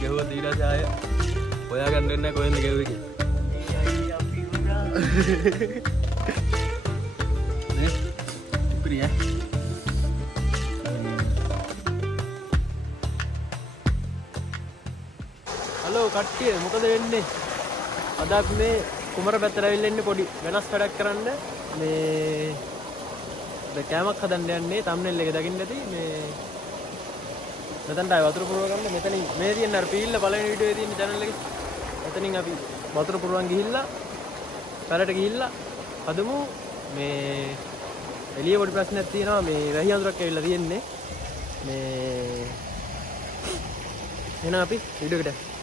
ගෙවුවා ඊට පස්සේ ආය හොයාගන්න වෙන්නේ කොහෙන්ද ගෙවුවේ කියලා. නේ ඉපිරිය හලෝ කට්ටිය මොකද වෙන්නේ අද අපි මේ කුමර පැත්තට ඇවිල්ලා ඉන්නේ පොඩි වෙනස් වැඩක් කරන්න මේ කෑමක් හදන්න යන්නේ තම්නෙල් එක දකින්න ඇති මේ මෙතනට ආය වතුර පුරව ගන්න මෙතනින් මේ තියෙන අර පීල්ල පළවෙනි වීඩියෝ එකේ තියෙන channel එකේ මෙතනින් අපි වතුර පුරවන් ගිහිල්ලා පැලට ගිහිල්ලා හදමු මේ එළිය පොඩි ප්‍රශ්නයක් තියෙනවා මේ වැහි අඳුරක් ඇවිල්ලා තියෙන්නේ මේ එහෙනම් අපි වීඩියෝ එකට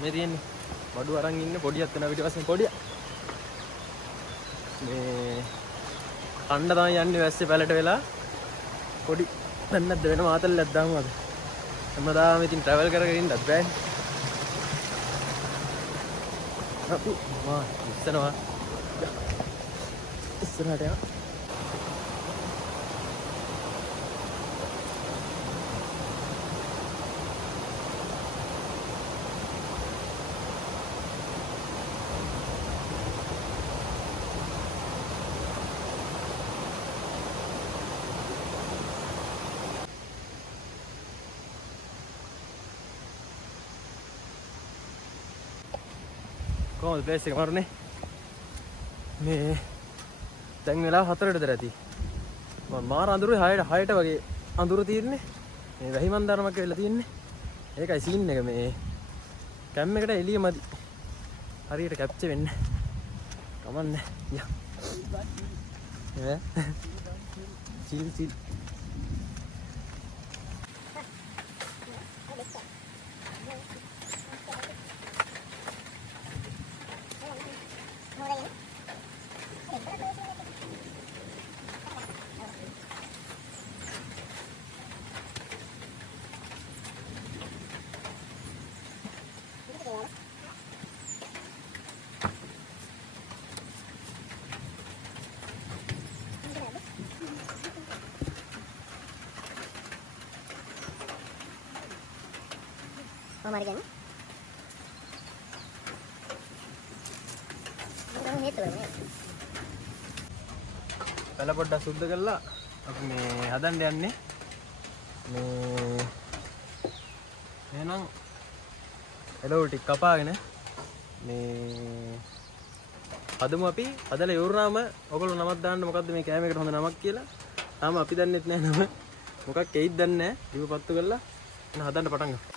මේ තියෙන්නේ බඩු අරන් ඉන්න පොඩියක් වෙන පිටිපස්සෙන් පොඩිය මේ කණ්ඩ තමයි යන්නේ වැස්සේ පැලට වෙලා පොඩි දැන් නැද්ද වෙන මාතල්ලක් දාමු අද හැමදාම ඉතින් ට්‍රැවල් කරගෙන ඉන්නත් බෑනේ අපි මා ඉස්සනවා ඉස්සරහට යන්න කොහොමද ප්ලේස් එක මරුනේ මේ දැන් වෙලා 4ට විතර ඇති මම මාර අඳුරේ 6ට වගේ අඳුර තියෙන්නේ මේ වැහි මන්දාරමක් වෙලා තියෙන්නේ ඒකයි සීන් එක මේ කැම් එකට එළිය මදි හරියට කැප්චර් වෙන්නේ කමන්නේ යා ඈ චිල් हमारे जाने පැල පොඩ්ඩක් සුද්ධ කරලා අපි මේ හදන්න යන්නේ මේ එහෙනම් එළවලු ටික කපාගෙන මේ හදමු අපි හදලා ඉවරනාම ඔයගොල්ලෝ නමක් දාන්න මොකද්ද මේ කෑම එකට හොඳ නමක් කියලා තාම අපි දන්නෙත් නෑ නම මොකක් එයිද දන්නේ නෑ ඉව පත්තු කරලා එහෙනම් හදන්න පටන් ගමු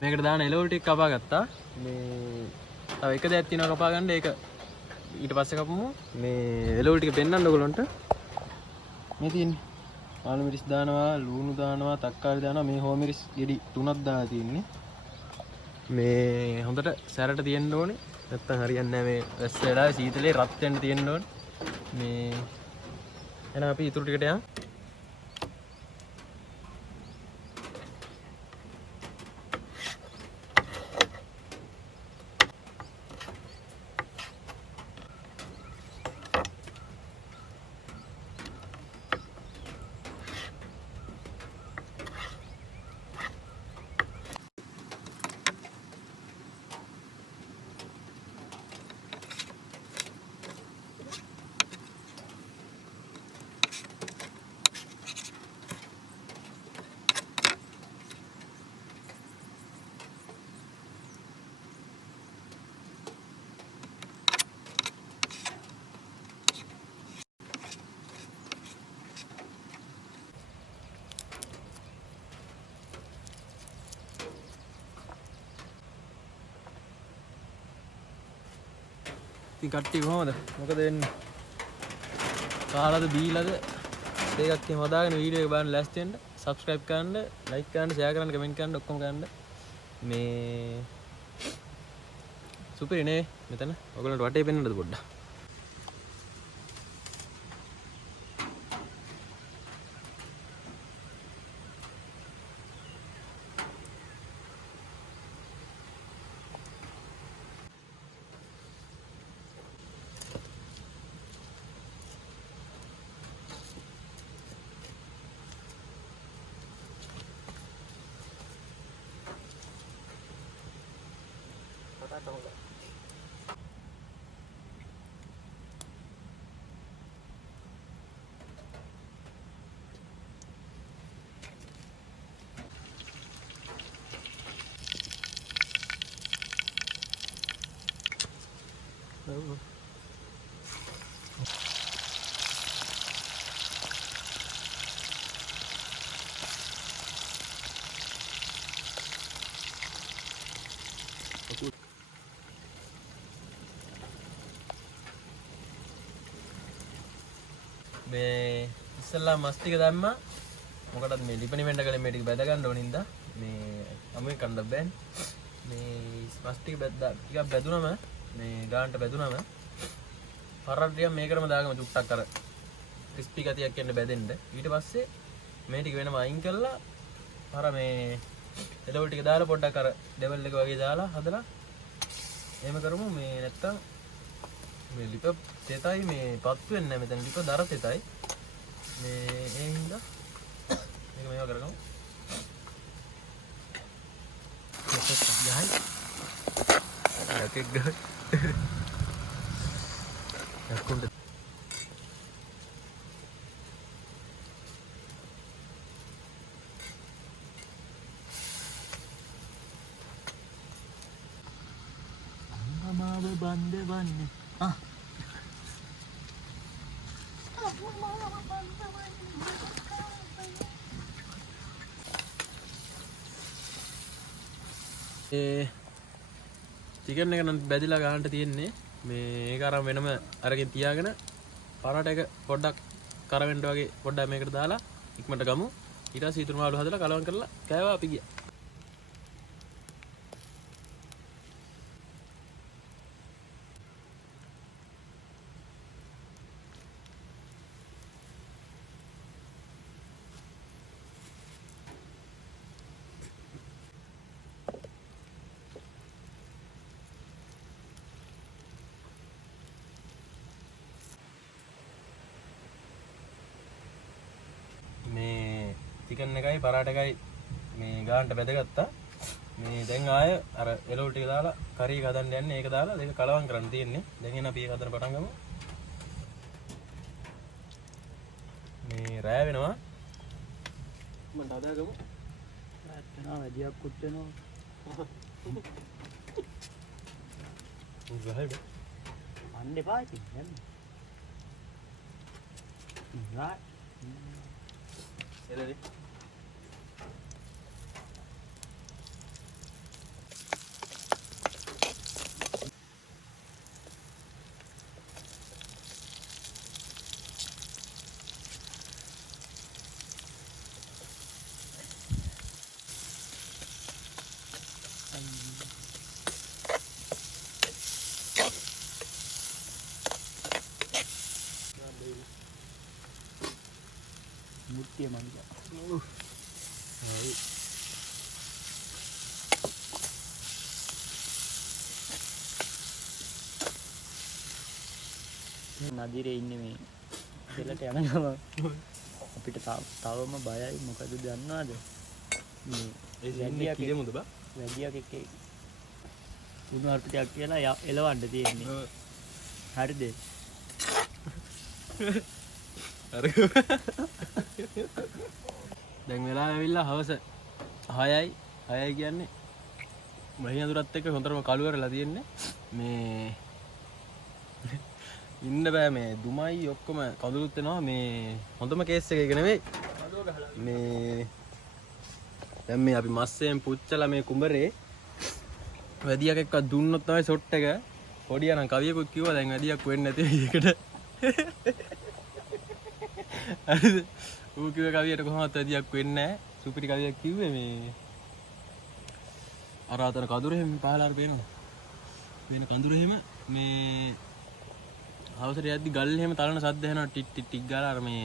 මේකට දාන එළවලු ටික කපා ගත්තා. මේ තව එක දෙයක් තියෙනවා කපා ගන්න. ඒක ඊට පස්සේ කපමු. මේ එළවලු ටික පෙන්නන්න ඔයගොල්ලන්ට. මේ තියෙන්නේ. ආලු මිරිස් දානවා, ලුණු දානවා, තක්කාලි දානවා. මේ හෝ මිරිස් ගෙඩි 3ක් දාලා තියෙන්නේ. මේ හොඳට සැරට තියෙන්න ඕනේ. නැත්තම් හරියන්නේ නැහැ. මේ වැස්ස වෙලාවේ සීතලේ රත් වෙන්න තියෙන්න ඕනේ. මේ එහෙනම් අපි ඊටු ටිකට යමු. ඉතින් කට්ටිය කොහමද? මොකද වෙන්නේ? කාලාද බීලාද? දෙකක් එහෙම හදාගෙන වීඩියෝ එක බලන්න ලෑස්ති වෙන්න. subscribe කරන්න, like කරන්න, share කරන්න, comment කරන්න ඔක්කොම කරන්න. මේ සුපිරි නේ මෙතන. ඔයගොල්ලන්ට වටේ පෙන්වන්නද පොඩ්ඩක්? මේ ඉස්සල්ලා මස් ටික දැම්මා. මොකටද මේ ලිපණි වෙන්න කලින් මේ ටික බැද ගන්න ඕනින්ද මේ අමුයි කන්න බෑනේ. මේ මස් ටික බැද්දා ටිකක් බැදුනම මේ ගානට බැදුනම පරද්දියක් මේකටම දාගම චුට්ටක් අර ක්‍රිස්පි ගතියක් එන්න බැදෙන්න. ඊට පස්සේ මේ ටික වෙනම අයින් කරලා අර මේ එළවලු ටික දාලා පොඩ්ඩක් අර ඩෙවල් එක වගේ දාලා හදලා එහෙම කරමු. මේ නැත්තම් මේ ලිප තෙතයි මේ පත්තු වෙන්නේ නැහැ. මෙතන ලිප දර තෙතයි. මේ ඒ හින්දා මේක මේවා කරගමු. යයි. එකෙක් ගහ. යකුන්ට අම්මාව බන්දවන්නේ. චිකන් එක නම් බැදිලා ගන්නට තියෙන්නේ. මේ ඒක අරන් වෙනම අරගෙන තියාගෙන පරාට එක පොඩ්ඩක් කරවෙන්න වගේ පොඩ්ඩක් මේකට දාලා ඉක්මනට ගමු. ඊට පස්සේ ඊතුරු මාළු හදලා කලවම් කරලා කෑවා අපි ගියා. මේ චිකන් එකයි පරාට එකයි මේ ගානට බැදගත්තා. මේ දැන් ආය අර එළවලු ටික දාලා කරි එක හදන්න යන්නේ. ඒක දාලා දෙක කලවම් කරන්න තියෙන්නේ. දැන් එන අපි ඒක හදන්න පටන් ගමු. මේ රෑ වෙනවා. මම හදාගමු. රාත් වෙනවා වැඩියක් කුත් වෙනවා. උගහයි බ. අන්න එපා ඉතින්. රාත් එළදි වැඩි මං නදිරේ ඉන්නේ මේ දෙලට යන ගම අපිට තවම බයයි මොකද දන්නවද මේ වැඩියක් කියෙමුද බා වැඩියක් එක්ක උණු හර්පිතයක් කියලා එලවන්න තියෙන්නේ හරිද දැන් වෙලා ඇවිල්ලා හවස 6යි කියන්නේ මහි අඳුරත් එක්ක හොඳටම කළු කරලා තියෙන්නේ මේ ඉන්න බෑ මේ දුමයි ඔක්කොම කඳුළුත් වෙනවා මේ හොඳම කේස් එක නෙවෙයි මේ දැන් මේ අපි මස්සෙන් පුච්චලා මේ කුඹරේ වැඩියක් එක්ක දුන්නොත් තමයි ෂොට් එක පොඩියා නම් කවියකුත් කිව්වා දැන් වැඩියක් වෙන්නේ නැති එකට හරිද ඌ කිව්ව කවියට කොහොමවත් වැඩියක් වෙන්නේ නැහැ සුපිරි කවියක් කිව්වේ මේ අර අතන කඳුර එහෙම පහලාර පේනවා වෙන කඳුර එහෙම මේ හවසට යද්දි ගල් එහෙම තලන සද්ද ඇහෙනවා ටික් ටික් ටික් ගාලා අර මේ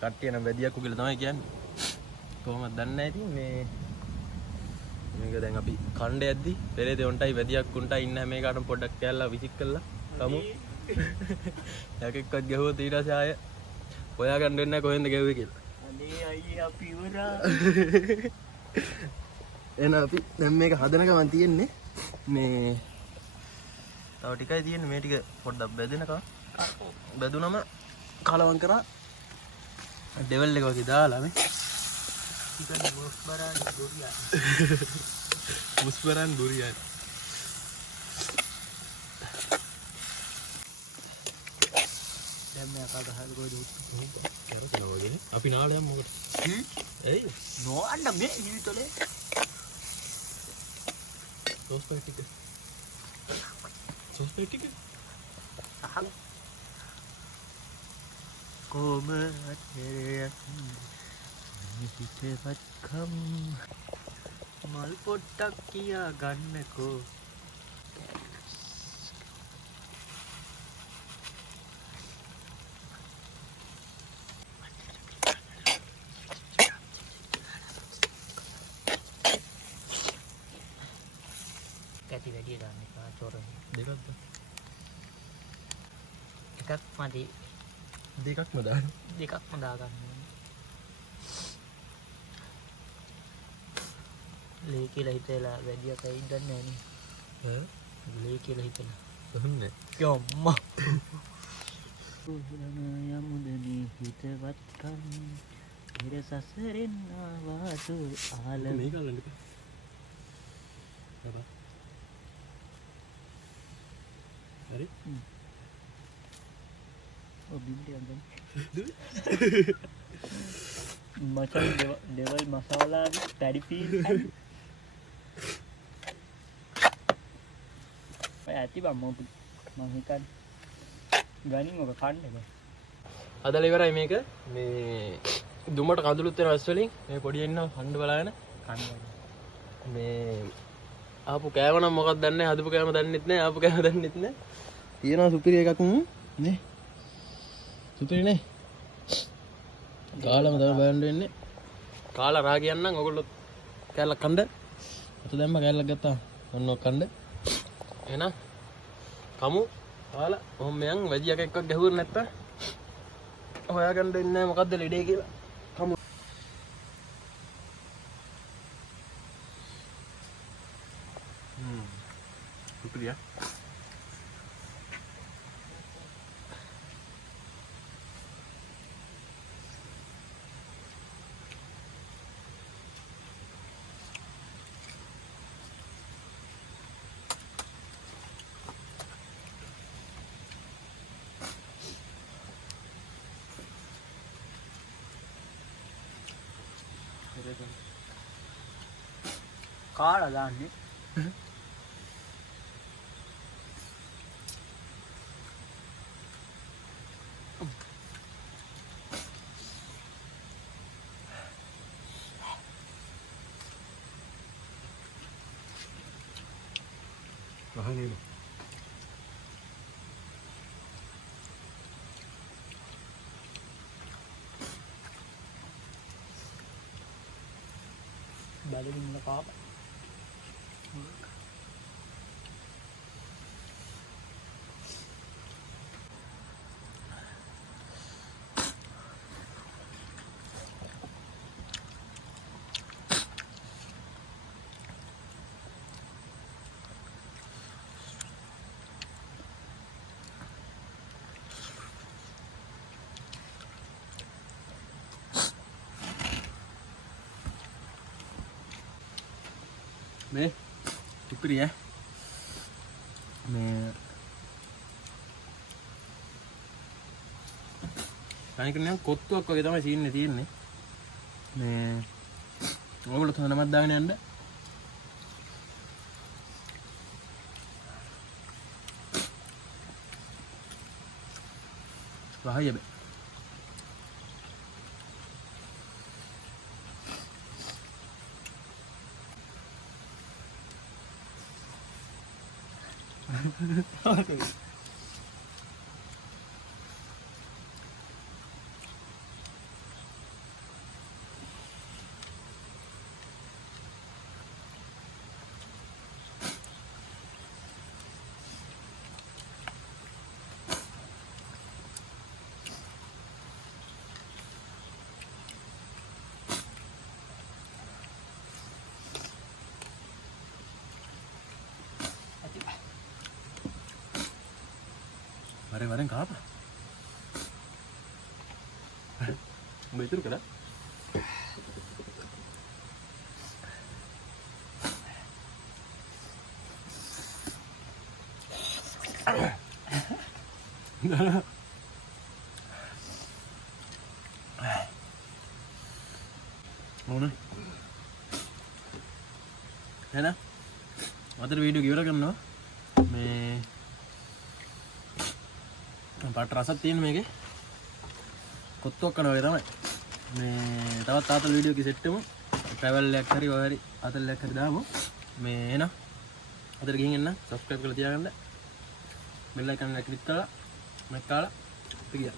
කට්ටිය නම් වැඩියක් කියලා තමයි කියන්නේ කොහොමද දන්නේ නැහැ ඉතින් මේ මේක දැන් අපි කණ්ඩ යද්දි පෙරේ දෙවන්ටයි වැඩියක් උන්ටයි ඉන්න හැම එකටම පොඩ්ඩක් කැල්ලා විසික් කළා කමු යකෙක්වත් ගැහුවොත් ඊට පස්සේ ආය හොයාගන්න වෙන්නේ නැහැ කොහෙන්ද ගැහුවේ කියලා අනේ අයියා අපි ඉවරා එහෙනම් අපි දැන් මේක හදන ගමන් තියෙන්නේ මේ තව ටිකයි තියෙන්නේ මේ ටික පොඩ්ඩක් බෙදෙනකම් බෙදුනම කලවම් කරා ඩෙවල් එක වගේ දාලා මේ ඉතින් මොස්බරන් දුරියා මුස්බරන් දුරියා දැන් මේ අකා ගහලා කොයිද උත් කරනවා වගේ අපි නාල යමු මොකටද එයි නෝන්න මේ ජීවිතේ සෝස් පැටික අහල කොමත් හෙරයක් හිතේවත් කම් මල් පොට්ටක් කියා ගන්නකෝ කැටි වැඩි ගන්න එපා චොර දෙකක්ද එකක් මදි දෙකක්ම දාන්න දෙකක්ම දාගන්න ලේ කියලා හිතලා වැඩියක් ඇයි දන්නේ නැහැ නේ ලේ කියලා හිතලා හොන්නේ යම්මා යමුදනි හිතවත්කම් ඉර සසරෙන් ආවාතු ආලම මේක අල්ලන්න බා හරි ඔබින්ට යන්න මචන් ඩෙවල් මසාලා පැඩිපීල් ඇති බම් මම හිතන්නේ ගනින් ඔක කන්න එක අදලා ඉවරයි මේක මේ දුමට කඳුළුත් වෙන රස් වලින් මේ පොඩි එන්න හඬ බලාගෙන කන්න මේ ආපු කෑම නම් මොකක්ද දන්නේ නැහැ හදපු කෑම දන්නෙත් නැහැ ආපු කෑම දන්නෙත් නැහැ තියෙනවා සුපිරි එකක් නේ සුපිරි නේ කාලම තමයි බලන්න වෙන්නේ කාලා රා කියන්නම් ඔයගොල්ලෝ කෑල්ලක් කන්න අත දැම්ම කෑල්ලක් ගත්තා ඔන්න ඔක් කන්න එහෙනම් කමු කාලා ඔහොම මෙයන් වැඩියක් එක්කක් ගැහුවර නැත්තම් හොයාගන්න දෙන්නේ නැහැ මොකද්ද ලෙඩේ කියලා කමු සුපිරියා කාලා දාන්නේ වහගෙන බඩගින්න කාප. මේ ඉපිරි මේ අනිකනම් කොත්තුවක් වගේ තමයි සීන්නේ තියෙන්නේ මේ ඔයගොල්ලෝ තව නමක් දාගෙන යන්න වහය බෑ Bareng-bareng ke apa? Mbak itu kada? Mana? Mana? Ada video gimana kan no? Me පාට රසක් තියෙන මේකේ කොත්තුවක් කරනවා වගේ තමයි මේ තවත් ආතල් වීඩියෝ එකේ සෙට් එකමු ට්‍රැවල් එකක් හරි ඔය හරි ආතල් එකක් හරි දාමු මේ එන අතට ගිහින් එන්න සබ්ස්ක්‍රයිබ් කරලා තියාගන්න බෙල් අයිකන් එක ක්ලික් කරලා මැක් කාලා පිටිය